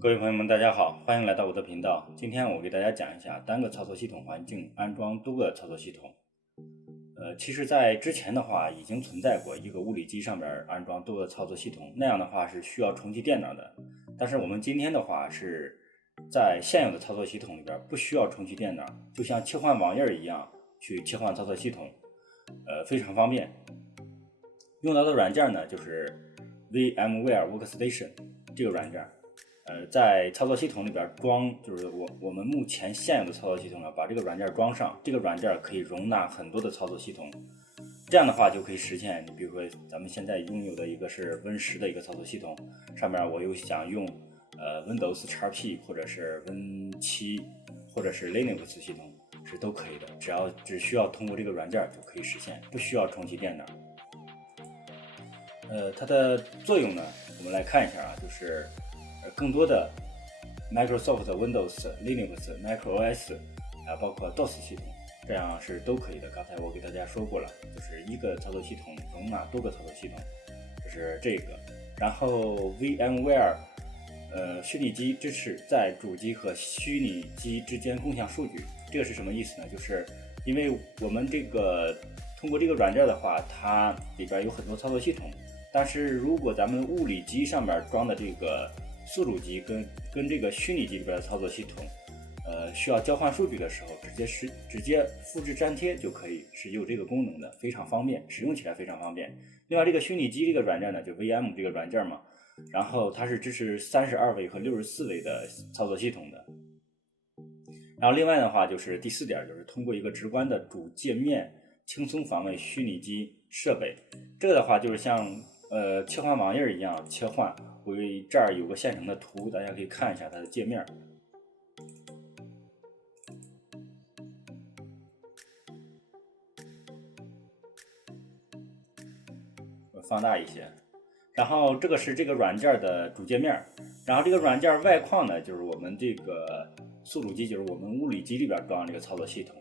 各位朋友们，大家好，欢迎来到我的频道。今天我给大家讲一下单个操作系统环境安装多个操作系统。其实在之前的话已经存在过一个物理机上面安装多个操作系统，那样的话是需要重启电脑的。但是我们今天的话是在现有的操作系统里边不需要重启电脑，就像切换网页一样去切换操作系统，非常方便。用到的软件呢就是 VMware Workstation 这个软件。在操作系统里边装，就是我们目前现有的操作系统呢，把这个软件装上，这个软件可以容纳很多的操作系统，这样的话就可以实现。你比如说咱们现在拥有的一个是 Win10 的一个操作系统，上面我又想用Windows XP 或者是 Win7 或者是 Linux 系统是都可以的，只需要通过这个软件就可以实现，不需要重启电脑。它的作用呢，我们来看一下啊，就是更多的 Microsoft Windows、Linux、macOS，包括 DOS 系统，这样是都可以的。刚才我给大家说过了，就是一个操作系统容纳多个操作系统，就是这个。然后 VMware 虚拟机支持在主机和虚拟机之间共享数据，这个是什么意思呢？就是因为我们这个通过这个软件的话，它里边有很多操作系统，但是如果咱们物理机上面装的这个宿主机跟这个虚拟机里边的操作系统，需要交换数据的时候，直接复制粘贴就可以，是有这个功能的，非常方便，使用起来非常方便。另外，这个虚拟机这个软件呢，就 VM 这个软件嘛，然后它是支持32位和64位的操作系统的。然后另外的话就是第4点，就是通过一个直观的主界面轻松访问虚拟机设备。这个的话就是像切换网页一样切换。我这儿有个现成的图，大家可以看一下它的界面。我放大一些。然后这个是这个软件的主界面，然后这个软件外框呢，就是我们这个宿主机，就是我们物理机里边装这个操作系统。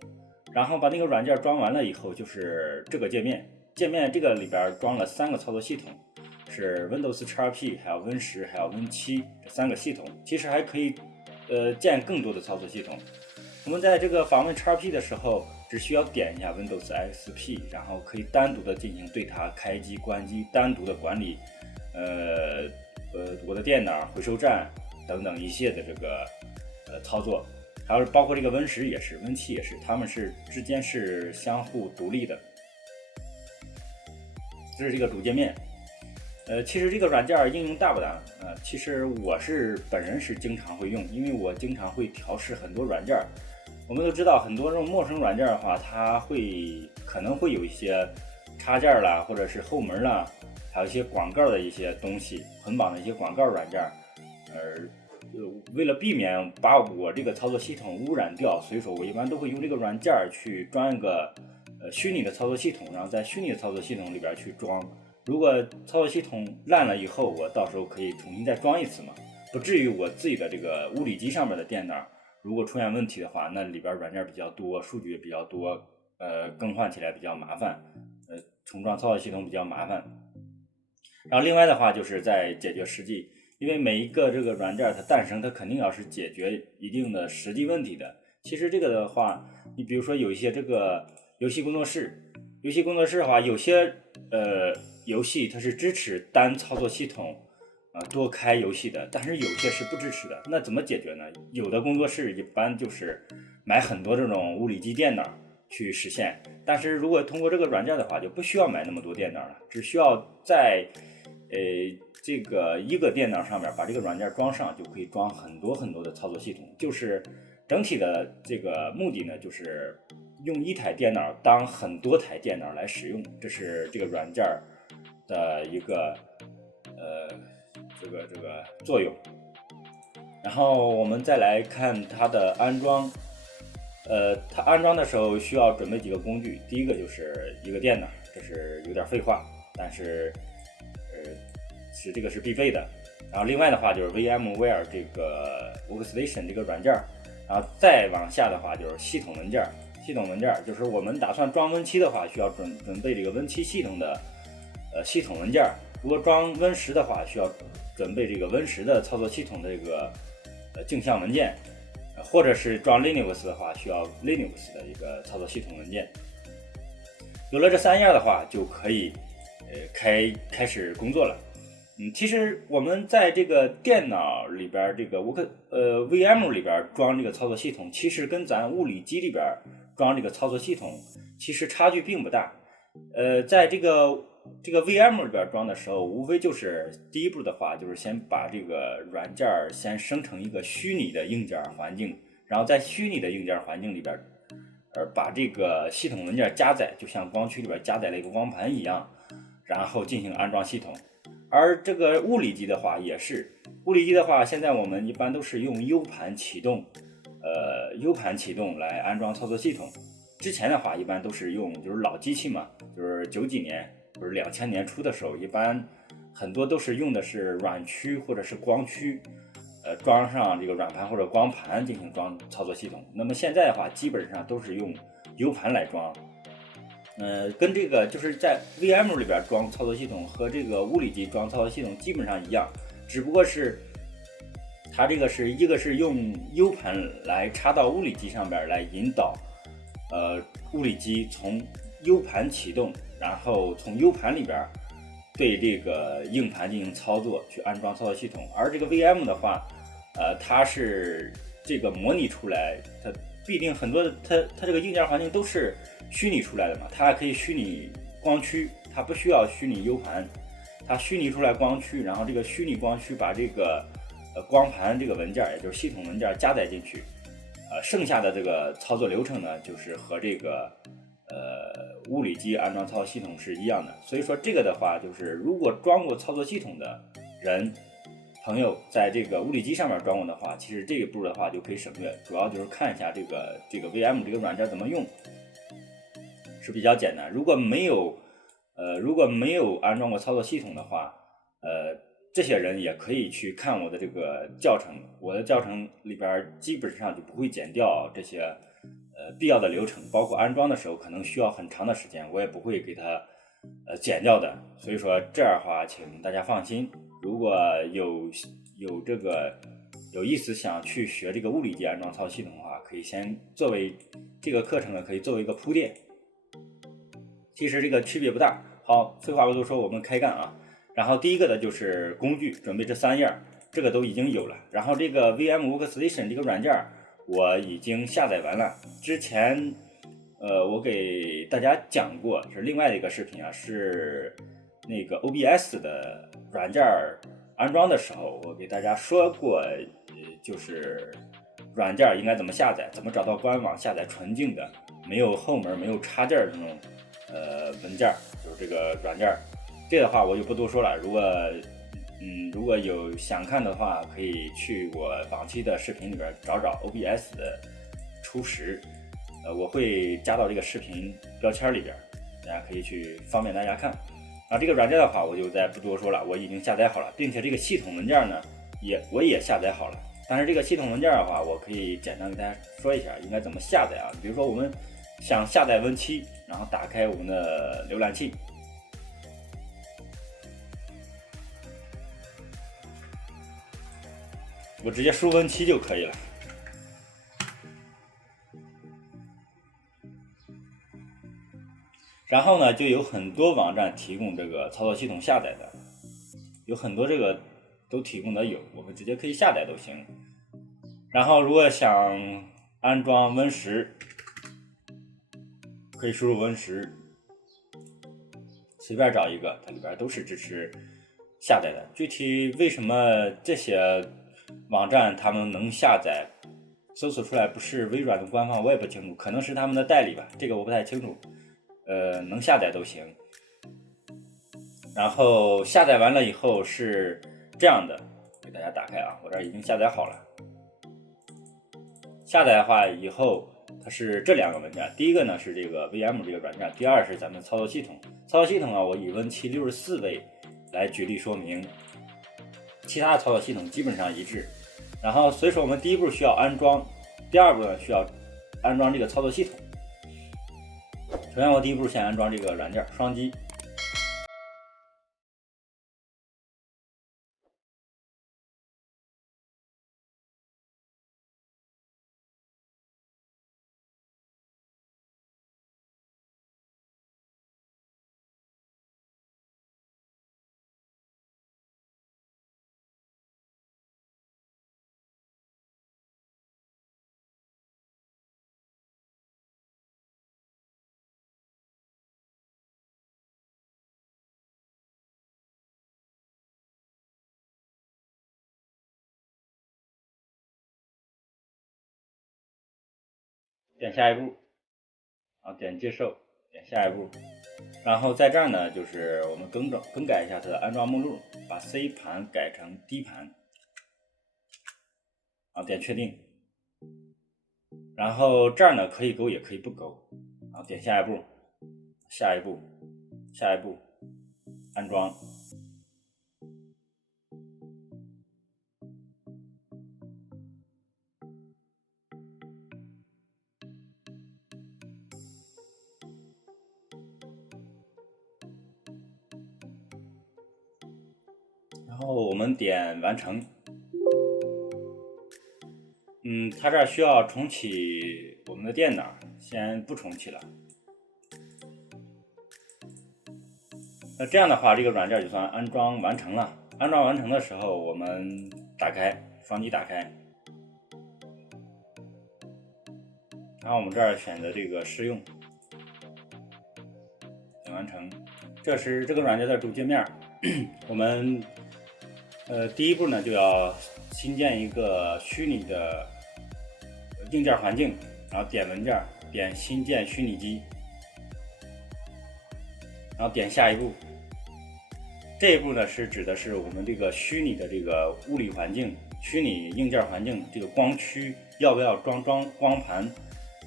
然后把那个软件装完了以后，就是这个界面。界面这个里边装了3个操作系统。是 Windows XP 还有 Win10 还有 Win7 这3个系统，其实还可以建更多的操作系统。我们在这个访问 XP 的时候，只需要点一下 Windows XP， 然后可以单独的进行对它开机关机，单独的管理我的电脑、回收站等等一系列的这个操作，还有包括这个 Win10 也是 Win7 也是，它们之间是相互独立的。这是这个主界面。其实这个软件应用大不大？其实我本人是经常会用，因为我经常会调试很多软件。我们都知道，很多这种陌生软件的话，它可能会有一些插件啦，或者是后门啦，还有一些广告的一些东西，捆绑的一些广告软件。为了避免把我这个操作系统污染掉，所以说我一般都会用这个软件去装一个虚拟的操作系统，然后在虚拟的操作系统里边去装。如果操作系统烂了以后，我到时候可以重新再装一次嘛，不至于我自己的这个物理机上面的电脑如果出现问题的话，那里边软件比较多，数据也比较多，更换起来比较麻烦，重装操作系统比较麻烦。然后另外的话就是在解决实际，因为每一个这个软件它诞生，它肯定要是解决一定的实际问题的。其实这个的话，你比如说有一些这个游戏工作室的话，有些游戏它是支持单操作系统多开游戏的，但是有些是不支持的。那怎么解决呢？有的工作室一般就是买很多这种物理机电脑去实现，但是如果通过这个软件的话，就不需要买那么多电脑了，只需要在这个一个电脑上面把这个软件装上，就可以装很多很多的操作系统。就是整体的这个目的呢，就是用一台电脑当很多台电脑来使用，这是这个软件的一个这个作用。然后我们再来看它的安装。它安装的时候需要准备几个工具。第一个就是一个电脑，这是有点废话，但是这个是必备的。然后另外的话就是 VMware 这个 Workstation 这个软件，然后再往下的话就是系统文件。系统文件就是我们打算装 Win7 的话，需要准备这个 Win7 系统的系统文件。如果装 Win10 的话，需要准备这个 Win10的操作系统的这个镜像文件，或者是装 Linux 的话，需要 Linux 的一个操作系统文件。有了这3样的话，就可以开始工作了。其实我们在这个电脑里边，这个VM 里边装这个操作系统，其实跟咱物理机里边装这个操作系统其实差距并不大。在这个 VM 里边装的时候，无非就是第一步的话，就是先把这个软件先生成一个虚拟的硬件环境，然后在虚拟的硬件环境里边，把这个系统文件加载，就像光驱里边加载了一个光盘一样，然后进行安装系统。而这个物理机的话也是，物理机的话，现在我们一般都是用 U 盘启动来安装操作系统。之前的话一般都是用就是老机器嘛，就是90几年或者2000年初的时候，一般很多都是用的是软驱或者是光驱，装上这个软盘或者光盘进行装操作系统。那么现在的话，基本上都是用 U 盘来装。跟这个就是在 VM 里边装操作系统和这个物理机装操作系统基本上一样，只不过是它这个是一个是用 U 盘来插到物理机上边来引导物理机从 U 盘启动，然后从 U 盘里边对这个硬盘进行操作，去安装操作系统。而这个 VM 的话，它是这个模拟出来，它必定很多的它这个硬件环境都是虚拟出来的嘛，它还可以虚拟光驱，它不需要虚拟 U 盘，它虚拟出来光驱，然后这个虚拟光驱把这个光盘这个文件，也就是系统文件加载进去，剩下的这个操作流程呢，就是和这个物理机安装操作系统是一样的。所以说这个的话，就是如果装过操作系统的朋友在这个物理机上面装过的话，其实这一步的话就可以省略，主要就是看一下这个 VM 这个软件怎么用，是比较简单。如果没有安装过操作系统的话，这些人也可以去看我的这个教程，我的教程里边基本上就不会剪掉这些必要的流程，包括安装的时候可能需要很长的时间，我也不会给它剪掉的。所以说这样的话，请大家放心，如果有意思想去学这个物理机安装操作系统的话，可以先作为这个课程呢，可以作为一个铺垫。其实这个区别不大。好，废话不多说，我们开干啊。然后第一个的就是工具，准备这3样，这个都已经有了。然后这个 VM Workstation 这个软件我已经下载完了。之前我给大家讲过，是另外的一个视频啊，是那个 OBS 的软件安装的时候，我给大家说过，就是软件应该怎么下载，怎么找到官网下载纯净的，没有后门没有插件的这种文件，就是这个软件。这的话我就不多说了，如果有想看的话，可以去我往期的视频里边找找 OBS 的初始，我会加到这个视频标签里边，大家可以去方便大家看。这个软件的话我就再不多说了，我已经下载好了，并且这个系统文件呢我也下载好了。但是这个系统文件的话，我可以简单跟大家说一下应该怎么下载啊。比如说我们想下载 Win7，然后打开我们的浏览器，我直接输 Win7就可以了。然后呢，就有很多网站提供这个操作系统下载的，有很多这个都提供的有，我们直接可以下载都行。然后如果想安装 Win10，可以输入 Win10，随便找一个，它里边都是支持下载的。具体为什么这些网站他们能下载，搜索出来不是微软的官方，我也不清楚，可能是他们的代理吧，这个我不太清楚。能下载都行。然后下载完了以后是这样的，给大家打开啊，我这已经下载好了。下载的话以后它是这2个文件，第一个呢是这个 VM 这个软件，第二是咱们操作系统。操作系统啊，我以Win7 64位来举例说明，其他的操作系统基本上一致。然后所以说我们第一步需要安装，第二步呢需要安装这个操作系统。首先我第一步先安装这个软件双击，点下一步，点接受，点下一步。然后在这儿呢，就是我们更改一下它的安装目录，把 C 盘改成 D 盘，点确定。然后这儿呢可以勾也可以不勾，点下一步，下一步，下一步，安装。然后我们点完成。它这儿需要重启我们的电脑，先不重启了。那这样的话，这个软件就算安装完成了。安装完成的时候，我们打开双击打开，然后我们这儿选择这个试用，点完成。这是这个软件的主界面。我们第一步呢，就要新建一个虚拟的硬件环境，然后点文件，点新建虚拟机，然后点下一步。这一步呢是指的是我们这个虚拟的这个物理环境、虚拟硬件环境这个光驱要不要装光盘。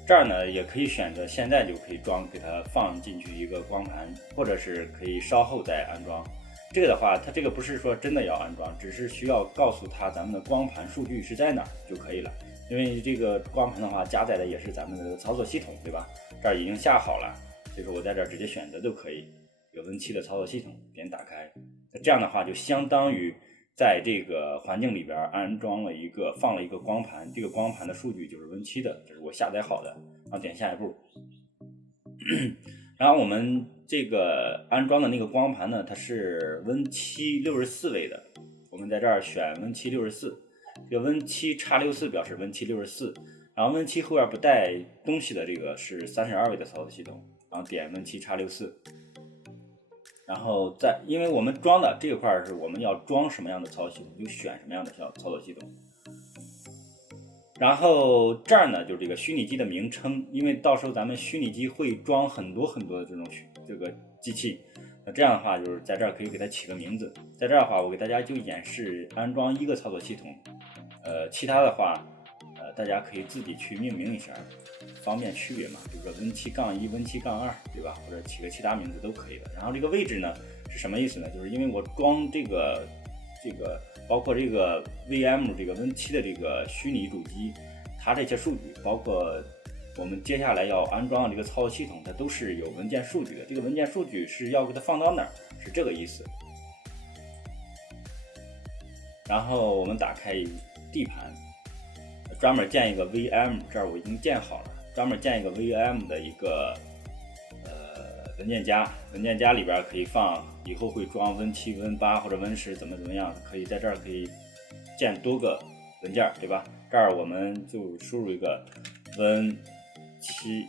这儿呢也可以选择现在就可以装，给它放进去一个光盘，或者是可以稍后再安装。这个的话，它这个不是说真的要安装，只是需要告诉它咱们的光盘数据是在哪儿就可以了。因为这个光盘的话加载的也是咱们的操作系统，对吧？这儿已经下好了，所以说我在这儿直接选择就可以。有Win7的操作系统，点打开。这样的话就相当于在这个环境里边放了一个光盘，这个光盘的数据就是 Win7的，这是我下载好的。然后点下一步。然后我们这个安装的那个光盘呢，它是 Win7 64位的，我们在这儿选 Win7 64，这个 Win7 x64表示 Win7 64，然后 Win7 后边不带东西的这个是32位的操作系统，然后点 Win7 x64，然后因为我们装的这块是我们要装什么样的操作系统，就选什么样的操作系统。然后这儿呢，就是这个虚拟机的名称，因为到时候咱们虚拟机会装很多的这个机器，那这样的话就是在这儿可以给它起个名字。在这儿的话，我给大家就演示安装一个操作系统，其他的话，大家可以自己去命名一下，方便区别嘛，比如说 Win7-1、Win7-2，对吧？或者起个其他名字都可以的。然后这个位置呢是什么意思呢？就是因为我装这个包括这个 VM 这个 Win7的这个虚拟主机，它这些数据，包括我们接下来要安装的这个操作系统，它都是有文件数据的。这个文件数据是要给它放到哪儿，是这个意思。然后我们打开D 盘，专门建一个 VM， 这儿我已经建好了，专门建一个 VM 的一个文件夹里边可以放，以后会装 Win7、Win8 或者 Win10怎么样，可以在这儿可以建多个文件，对吧？这儿我们就输入一个 Win7-64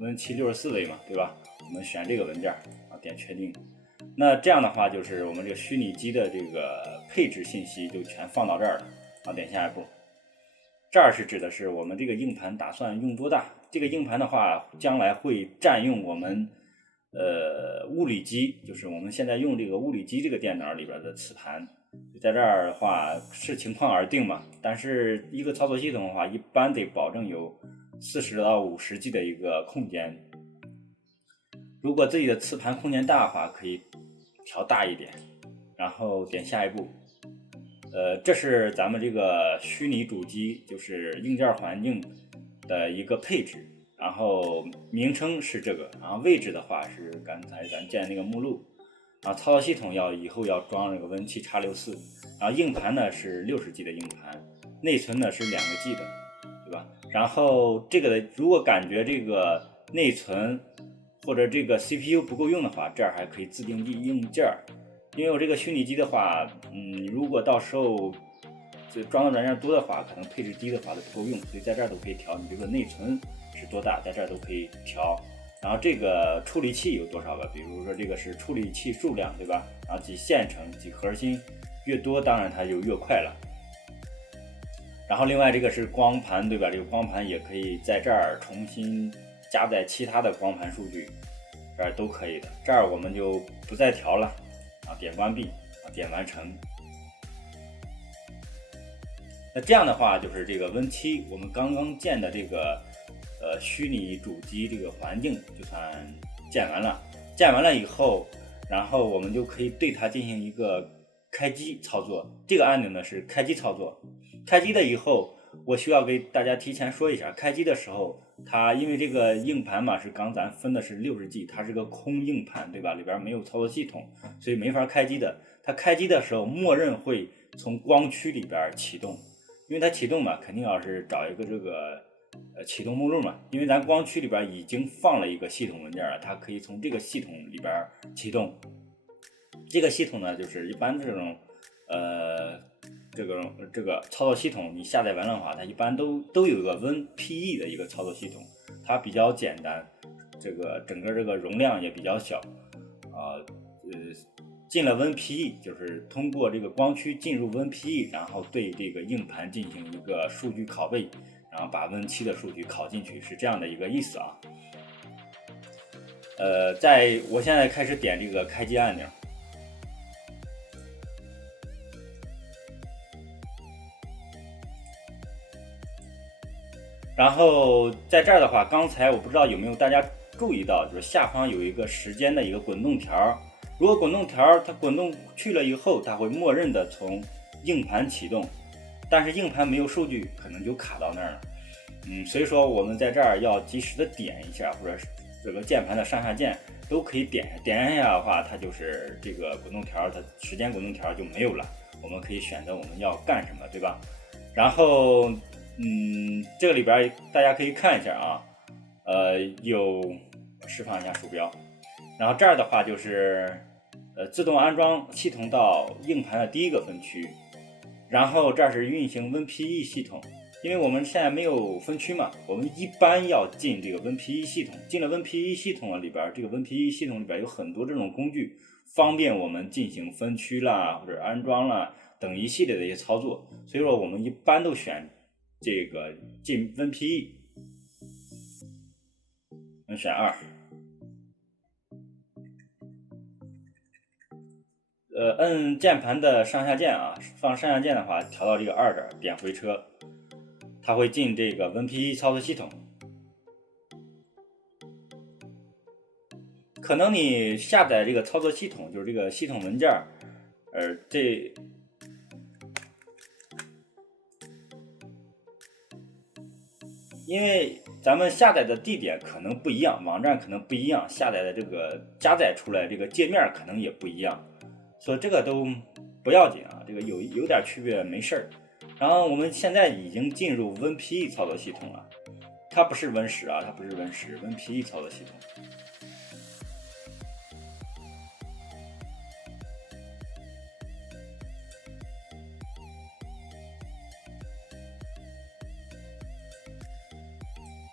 Win7 64位嘛，对吧？我们选这个文件，点确定。那这样的话，就是我们这个虚拟机的这个配置信息就全放到这儿了，点下一步。这儿是指的是我们这个硬盘打算用多大，这个硬盘的话将来会占用我们物理机，就是我们现在用这个物理机这个电脑里边的磁盘，在这儿的话视情况而定嘛，但是一个操作系统的话一般得保证有40到50 G 的一个空间，如果自己的磁盘空间大的话可以调大一点，然后点下一步。这是咱们这个虚拟主机，就是硬件环境的一个配置，然后名称是这个，然后位置的话是刚才咱建那个目录，然后操作系统以后要装这个 Win7 x64，然后硬盘呢是60 G 的硬盘，内存呢是2个 G 的，对吧？然后这个如果感觉这个内存或者这个 CPU 不够用的话，这儿还可以自定义硬件。因为我这个虚拟机的话，如果到时候这装的软件多的话，可能配置低的话都不够用，所以在这儿都可以调。你比如说内存是多大，在这儿都可以调。然后这个处理器有多少个，比如说这个是处理器数量，对吧？然后几线程、几核心，越多当然它就越快了。然后另外这个是光盘，对吧？这个光盘也可以在这儿重新加载其他的光盘数据，这儿都可以的。这儿我们就不再调了啊，点关闭啊，点完成。那这样的话，就是这个 Win7我们刚刚建的这个虚拟主机这个环境就算建完了。建完了以后，然后我们就可以对它进行一个开机操作。这个按钮呢是开机操作。开机的以后，我需要给大家提前说一下，开机的时候，它因为这个硬盘嘛是刚咱分的是60G，它是个空硬盘，对吧？里边没有操作系统，所以没法开机的。它开机的时候，默认会从光驱里边启动。因为它启动嘛，肯定要是找一个这个启动目录嘛，因为咱光驱里边已经放了一个系统文件了，它可以从这个系统里边启动。这个系统呢，就是一般这种这个操作系统，你下载完的话，它一般都有一个 WinPE 的一个操作系统，它比较简单，这个整个这个容量也比较小，进了 WinPE 就是通过这个光驱进入 WinPE， 然后对这个硬盘进行一个数据拷贝，然后把 Win7的数据拷进去，是这样的一个意思啊。我现在开始点这个开机按钮，然后在这儿的话，刚才我不知道有没有大家注意到，就是下方有一个时间的一个滚动条。如果滚动条它滚动去了以后，它会默认的从硬盘启动，但是硬盘没有数据，可能就卡到那儿了。所以说我们在这儿要及时的点一下，或者这个键盘的上下键都可以点一下的话，它就是这个滚动条，它时间滚动条就没有了。我们可以选择我们要干什么，对吧？然后这个里边大家可以看一下啊，有释放一下鼠标，然后这儿的话就是自动安装系统到硬盘的第一个分区，然后这是运行 WinPE 系统。因为我们现在没有分区嘛，我们一般要进这个 WinPE 系统。进了 WinPE 系统里边，这个 WinPE 系统里边有很多这种工具，方便我们进行分区啦，或者安装啦等一系列的一些操作。所以说我们一般都选这个进 WinPE， 我们选2。摁键盘的上下键啊，放上下键的话，调到这个2这儿，点回车。它会进这个 WinPE 操作系统，可能你下载这个操作系统，就是这个系统文件，因为咱们下载的地点可能不一样，网站可能不一样，下载的这个加载出来这个界面可能也不一样，所以这个都不要紧啊，这个有点区别没事儿。然后我们现在已经进入 WinPE 操作系统了，它不是 Win10啊，它不是 Win10，WinPE 操作系统。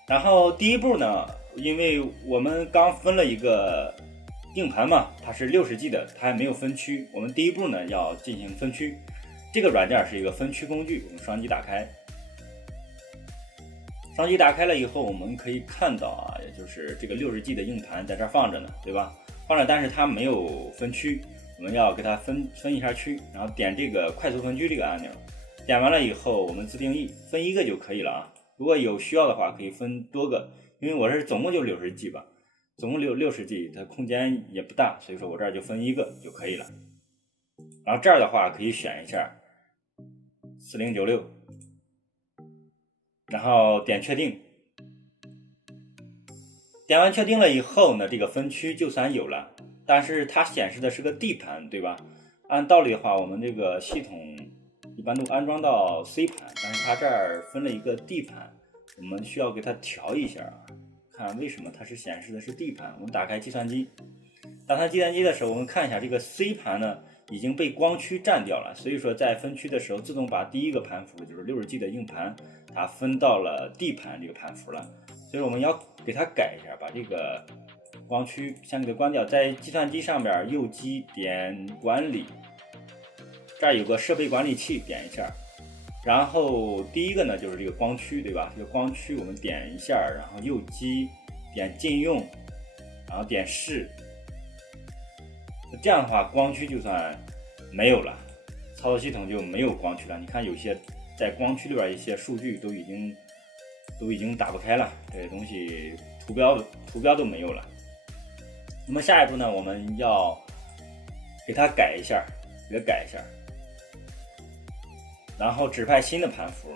然后第一步呢，因为我们刚分了一个硬盘嘛，它是60G 的，它还没有分区，我们第一步呢要进行分区。这个软件是一个分区工具，我们双击打开。双击打开了以后，我们可以看到啊，也就是这个60G 的硬盘在这儿放着呢，对吧？放着，但是它没有分区，我们要给它分一下区，然后点这个快速分区这个按钮。点完了以后，我们自定义分1个就可以了啊。如果有需要的话，可以分多个，因为我是总共就60G 吧，总共60G，它空间也不大，所以说我这儿就分1个就可以了。然后这儿的话可以选一下4096，然后点确定。点完确定了以后呢，这个分区就算有了，但是它显示的是个 D 盘，对吧？按道理的话，我们这个系统一般都安装到 C 盘，但是它这儿分了一个 D 盘，我们需要给它调一下啊，看为什么它是显示的是 D 盘。我们打开计算机，打开计算机的时候，我们看一下这个 C 盘呢已经被光驱占掉了，所以说在分区的时候自动把第一个盘符，就是60G 的硬盘，它分到了 D 盘这个盘符了。所以我们要给它改一下，把这个光驱先给它关掉，在计算机上边右击点管理，这儿有个设备管理器，点一下，然后第一个呢就是这个光驱，对吧？这个光驱我们点一下，然后右击点禁用，然后点试，这样的话光驱就算没有了，操作系统就没有光驱了。你看有些在光驱里边一些数据都已经打不开了，这些东西图标都没有了。那么下一步呢，我们要给它改一下，然后指派新的盘符，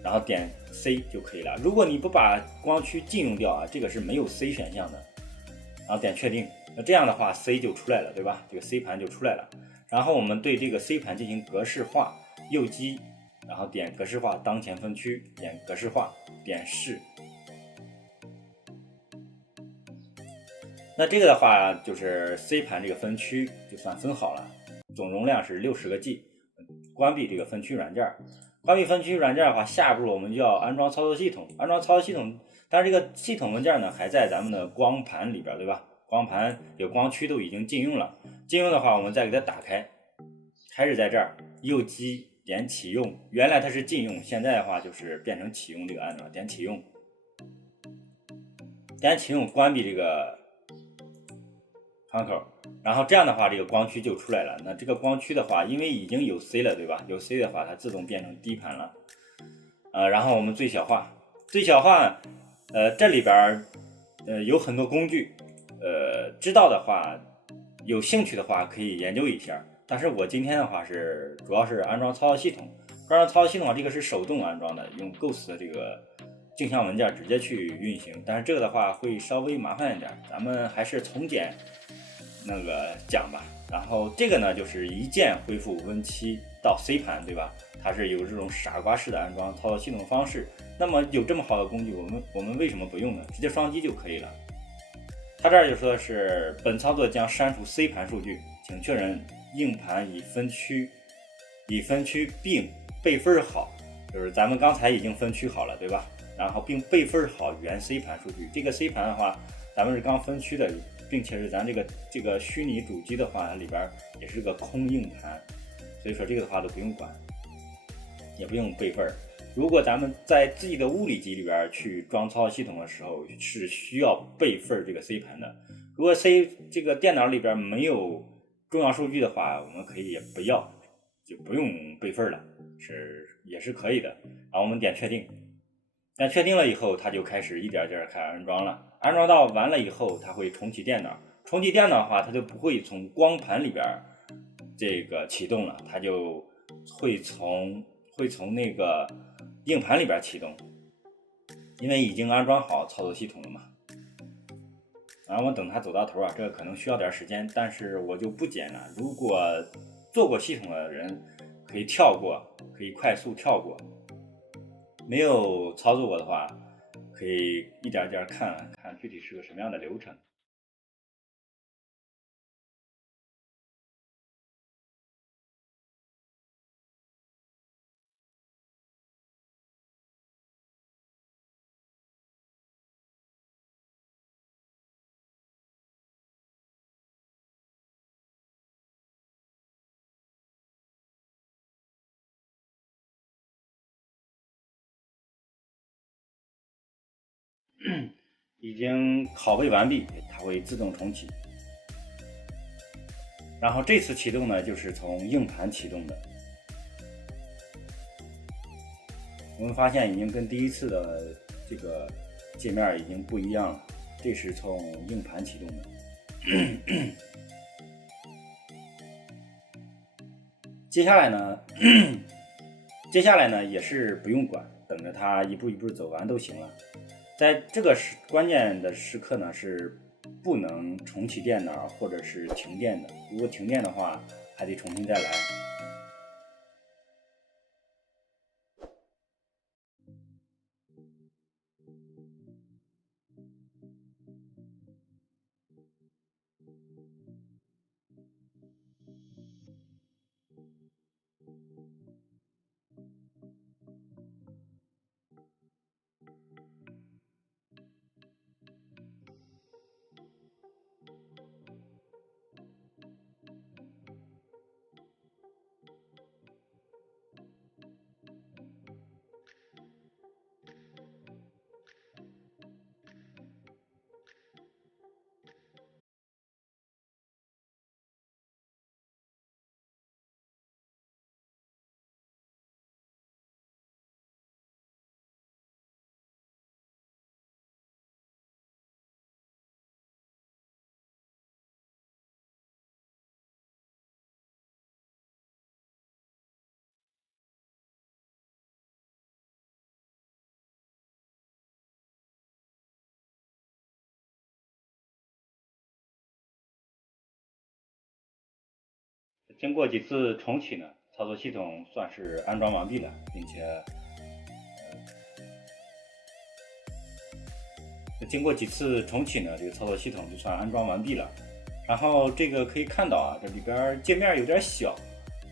然后点 C 就可以了。如果你不把光驱禁用掉啊，这个是没有 C 选项的，然后点确定，那这样的话 C 就出来了，对吧？这个 C 盘就出来了。然后我们对这个 C 盘进行格式化，右击，然后点格式化当前分区，点格式化，点试。那这个的话就是 C 盘这个分区就算分好了，总容量是60个 G。关闭这个分区软件，关闭分区软件的话，下一步我们就要安装操作系统。安装操作系统，但是这个系统文件呢还在咱们的光盘里边，对吧？光盘有光驱都已经禁用了。禁用的话，我们再给它打开，还是在这儿，右击点启用。原来它是禁用，现在的话就是变成启用这个按钮，点启用，点启用，关闭这个窗口。然后这样的话，这个光驱就出来了。那这个光驱的话，因为已经有 C 了，对吧？有 C 的话，它自动变成 D 盘了。然后我们最小化，这里边有很多工具，知道的话，有兴趣的话可以研究一下。但是我今天的话主要是安装操作系统。安装操作系统这个是手动安装的，用 Ghost 的这个镜像文件直接去运行。但是这个的话会稍微麻烦一点，咱们还是从简那个讲吧。然后这个呢就是一键恢复 Win7到 C 盘，对吧？它是有这种傻瓜式的安装操作系统方式。那么有这么好的工具，我们为什么不用呢？直接双击就可以了。它这儿就说是本操作将删除 C 盘数据，请确认硬盘已分区并备份好，就是咱们刚才已经分区好了，对吧？然后并备份好原 C 盘数据。这个 C 盘的话，咱们是刚分区的，并且是咱这个虚拟主机的话，里边也是个空硬盘，所以说这个的话都不用管，也不用备份。如果咱们在自己的物理机里边去装操作系统的时候，是需要备份这个 C 盘的。如果 这个电脑里边没有重要数据的话，我们可以也不要，就不用备份了，也是可以的。然后我们点确定，但确定了以后，它就开始一点点开始安装了。安装到完了以后，它会重启电脑。重启电脑的话，它就不会从光盘里边这个启动了，它就会从那个硬盘里边启动，因为已经安装好操作系统了嘛。然后我等它走到头啊，这个可能需要点时间，但是我就不剪了。如果做过系统的人可以跳过，可以快速跳过。没有操作过的话，可以一点点看看具体是个什么样的流程。已经拷贝完毕，它会自动重启。然后这次启动呢，就是从硬盘启动的。我们发现已经跟第一次的这个界面已经不一样了，这是从硬盘启动的。接下来呢也是不用管，等着它一步一步走完都行了。在这个关键的时刻呢，是不能重启电脑或者是停电的。如果停电的话，还得重新再来。经过几次重启呢，操作系统算是安装完毕了，并且经过几次重启呢，这个操作系统就算安装完毕了。然后这个可以看到啊，这里边界面有点小，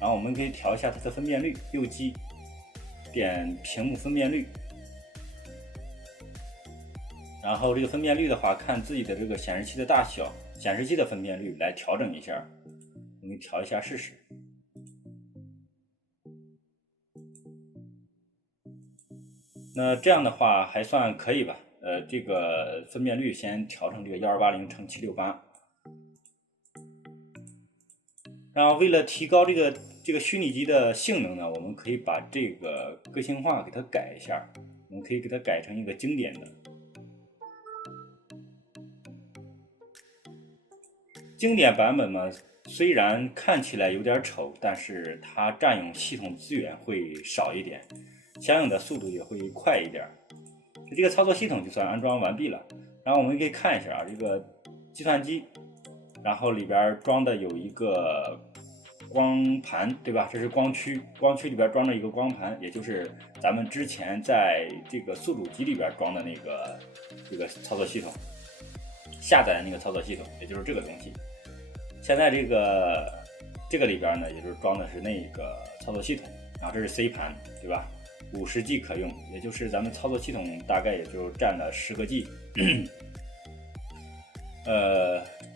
然后我们可以调一下它的分辨率，右击点屏幕分辨率，然后这个分辨率的话，看自己的这个显示器的大小，显示器的分辨率来调整一下，我们调一下试试。那这样的话还算可以吧，这个分辨率先调成这个1280×768。然后为了提高这个虚拟机的性能呢，我们可以把这个个性化给它改一下，我们可以给它改成一个经典的。经典版本嘛，虽然看起来有点丑，但是它占用系统资源会少一点，相应的速度也会快一点。这个操作系统就算安装完毕了。然后我们可以看一下啊，这个计算机，然后里边装的有一个光盘，对吧？这是光驱，光驱里边装着一个光盘，也就是咱们之前在这个宿主机里边装的这个操作系统，下载的那个操作系统，也就是这个东西。现在这个里边呢，也就是装的是那个操作系统，然后这是 C 盘，对吧？50G 可用，也就是咱们操作系统大概也就占了10个 G。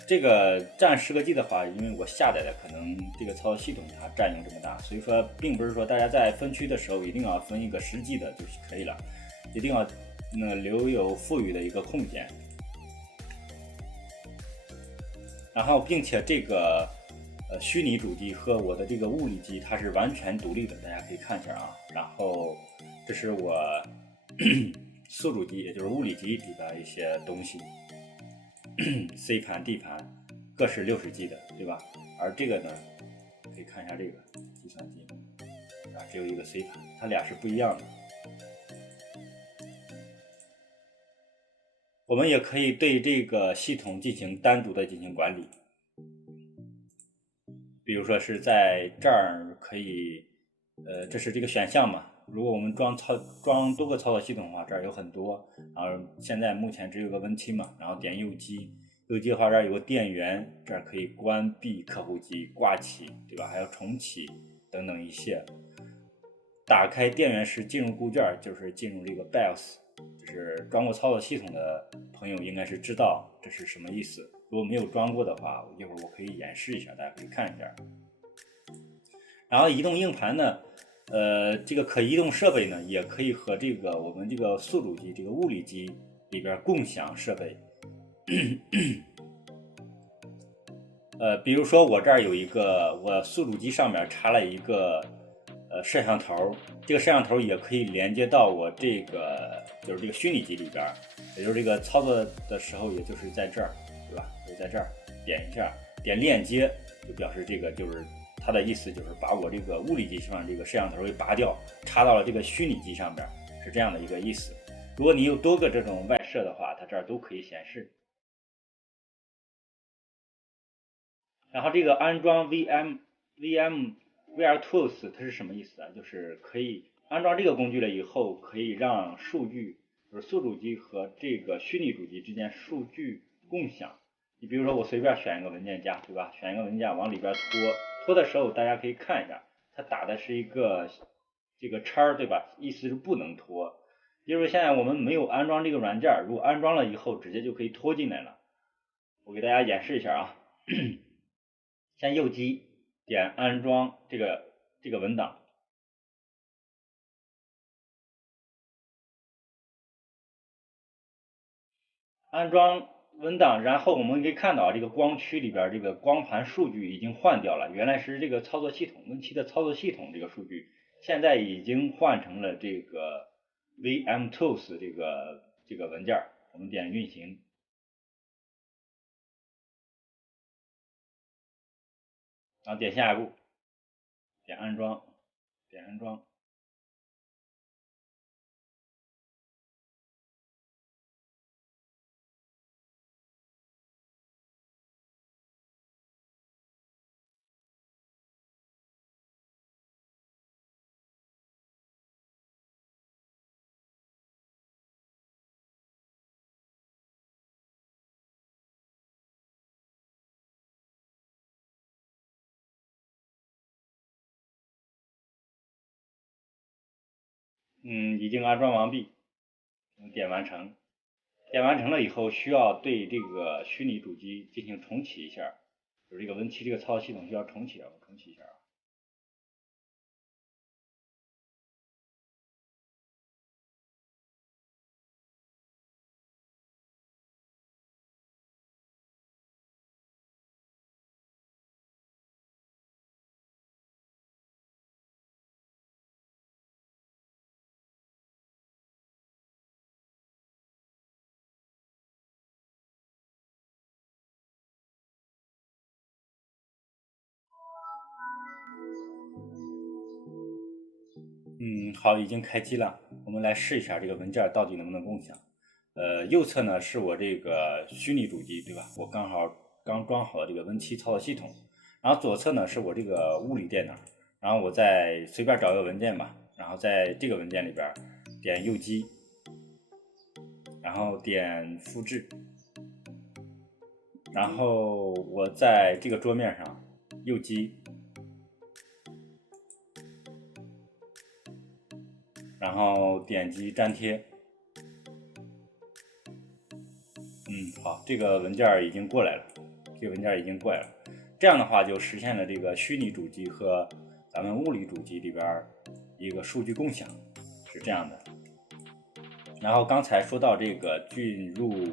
这个占10个 G 的话，因为我下载的可能这个操作系统它占用这么大，所以说并不是说大家在分区的时候一定要分一个10G 的就可以了，一定要留有富裕的一个空间。然后并且这个虚拟主机和我的这个物理机它是完全独立的，大家可以看一下啊。然后这是我宿主机，也就是物理机里的一些东西，C 盘、D 盘各是60G 的，对吧？而这个呢，可以看一下这个计算机啊，只有一个 C 盘，它俩是不一样的。我们也可以对这个系统单独的进行管理，比如说是在这儿可以，这是这个选项嘛。如果我们装多个操作系统的话，这儿有很多。然后现在目前只有个 Win7嘛，然后点右击，右击的话这儿有个电源，这儿可以关闭客户机、挂起，对吧？还有重启等等一些。打开电源时进入固件，就是进入这个 BIOS。就是装过操作系统的朋友应该是知道这是什么意思。如果没有装过的话，一会儿我可以演示一下，大家可以看一下。然后移动硬盘呢，这个可移动设备呢，也可以和这个我们这个宿主机、这个物理机里边共享设备。比如说我这儿有一个，我宿主机上面插了一个摄像头，这个摄像头也可以连接到我这个就是这个虚拟机里边，也就是这个操作的时候，也就是在这儿，对吧？就在这儿点一下，点链接，就表示这个就是它的意思，就是把我这个物理机上这个摄像头给拔掉，插到了这个虚拟机上边，是这样的一个意思。如果你有多个这种外设的话，它这儿都可以显示。然后这个安装 VRTools 它是什么意思啊？就是可以安装这个工具了以后，可以让数据，就是宿主机和这个虚拟主机之间数据共享。你比如说我随便选一个文件夹，对吧？选一个文件夹往里边拖的时候，大家可以看一下，它打的是一个这个叉，对吧？意思是不能拖。因为现在我们没有安装这个软件，如果安装了以后，直接就可以拖进来了。我给大家演示一下啊。先右击点安装这个文档，安装文档，然后我们可以看到这个光驱里边这个光盘数据已经换掉了，原来是这个操作系统Win7的操作系统这个数据，现在已经换成了这个 VMTools 这个文件，我们点运行，然后点下一步，点安装，点安装。已经安装完毕，点完成。点完成了以后，需要对这个虚拟主机进行重启一下，就是这个 Win7这个操作系统需要重启，我重启一下啊。好，已经开机了。我们来试一下这个文件到底能不能共享。右侧呢是我这个虚拟主机，对吧？我刚好刚装好了这个 Win7操作系统。然后左侧呢是我这个物理电脑。然后我再随便找一个文件吧，然后在这个文件里边点右击，然后点复制，然后我在这个桌面上右击，然后点击粘贴。好，这个文件已经过来了，这样的话就实现了这个虚拟主机和咱们物理主机里边一个数据共享，是这样的。然后刚才说到这个进入，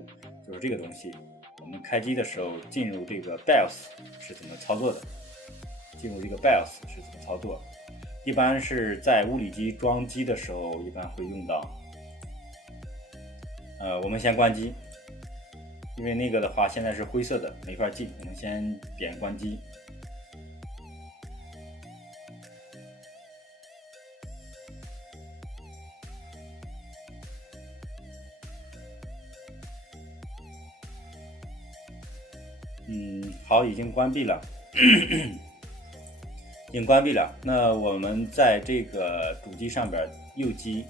就是这个东西，我们开机的时候进入这个 BIOS 是怎么操作的？一般是在物理机装机的时候，一般会用到。我们先关机，因为那个的话现在是灰色的，没法进。我们先点关机。好，已经关闭了。那我们在这个主机上边右击，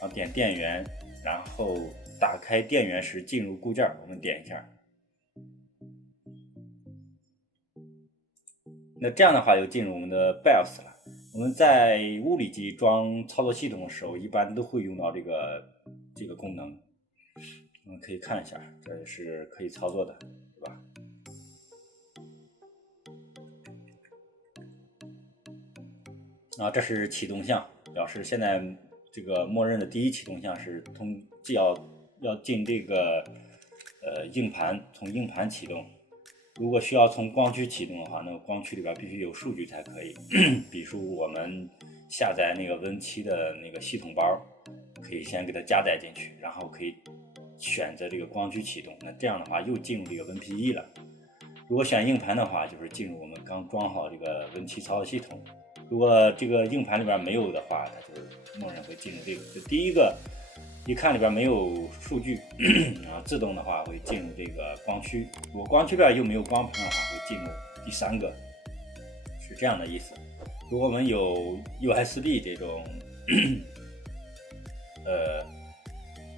然后点电源，然后打开电源时进入固件，我们点一下。那这样的话就进入我们的 BIOS 了。我们在物理机装操作系统的时候，一般都会用到这个功能。我们可以看一下，这是可以操作的，对吧？这是启动项，表示现在这个默认的第一启动项是既要进这个硬盘，从硬盘启动。如果需要从光驱启动的话，那个光驱里边必须有数据才可以。比如我们下载那个 Win7的那个系统包，可以先给它加载进去，然后可以选择这个光驱启动。那这样的话又进入这个 Win7E 了。如果选硬盘的话，就是进入我们刚装好这个 Win7操作系统。如果这个硬盘里边没有的话，它就是默认会进入这个。就第一个一看里边没有数据，然后自动的话会进入这个光驱。如果光驱边又没有光盘的话，会进入第三个，是这样的意思。如果我们有 USB 这种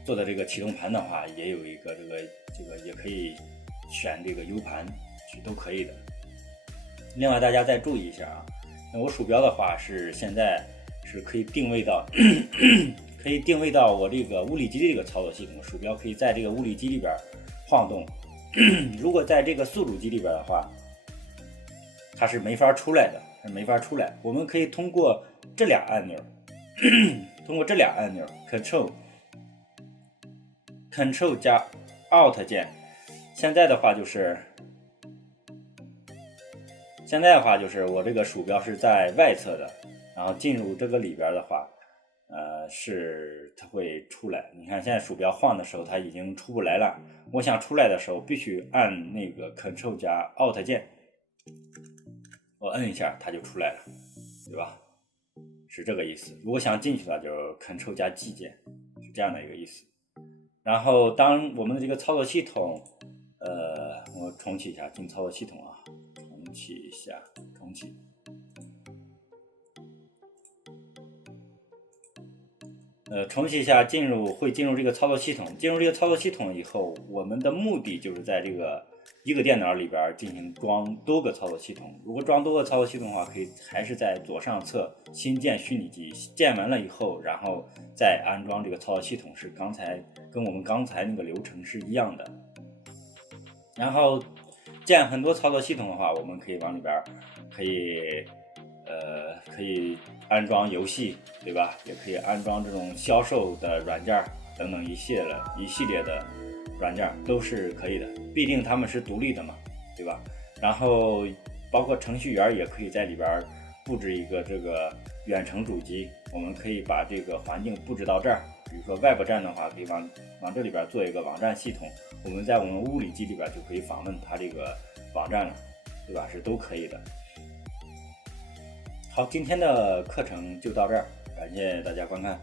做的这个启动盘的话，也有一个这个也可以选这个 U 盘，是都可以的。另外大家再注意一下啊，那我鼠标的话是现在是可以定位到我这个物理机的这个操作系统，鼠标可以在这个物理机里边晃动。如果在这个宿主机里边的话，它是没法出来的，我们可以通过这俩按钮Ctrl 加 Alt 键。现在的话就是我这个鼠标是在外侧的，然后进入这个里边的话，是它会出来。你看现在鼠标晃的时候，它已经出不来了。我想出来的时候，必须按那个 Ctrl 加 Alt 键，我摁一下它就出来了，对吧？是这个意思。如果想进去的话，就是 Ctrl 加 G 键，是这样的一个意思。然后当我们的这个操作系统，我重启一下进操作系统啊。重启。重启一下，会进入这个操作系统。进入这个操作系统以后，我们的目的就是在这个一个电脑里边进行装多个操作系统。如果装多个操作系统的话，可以还是在左上侧新建虚拟机，建完了以后，然后再安装这个操作系统，是跟我们刚才那个流程是一样的。然后建很多操作系统的话，我们可以往里边可以安装游戏，对吧？也可以安装这种销售的软件等等一系列的软件都是可以的，毕竟他们是独立的嘛，对吧？然后包括程序员也可以在里边布置一个这个远程主机，我们可以把这个环境布置到这儿。比如说 Web 站的话，可以往这里边做一个网站系统，我们在我们物理机里边就可以访问它这个网站了，对吧？是都可以的。好，今天的课程就到这儿，感谢大家观看。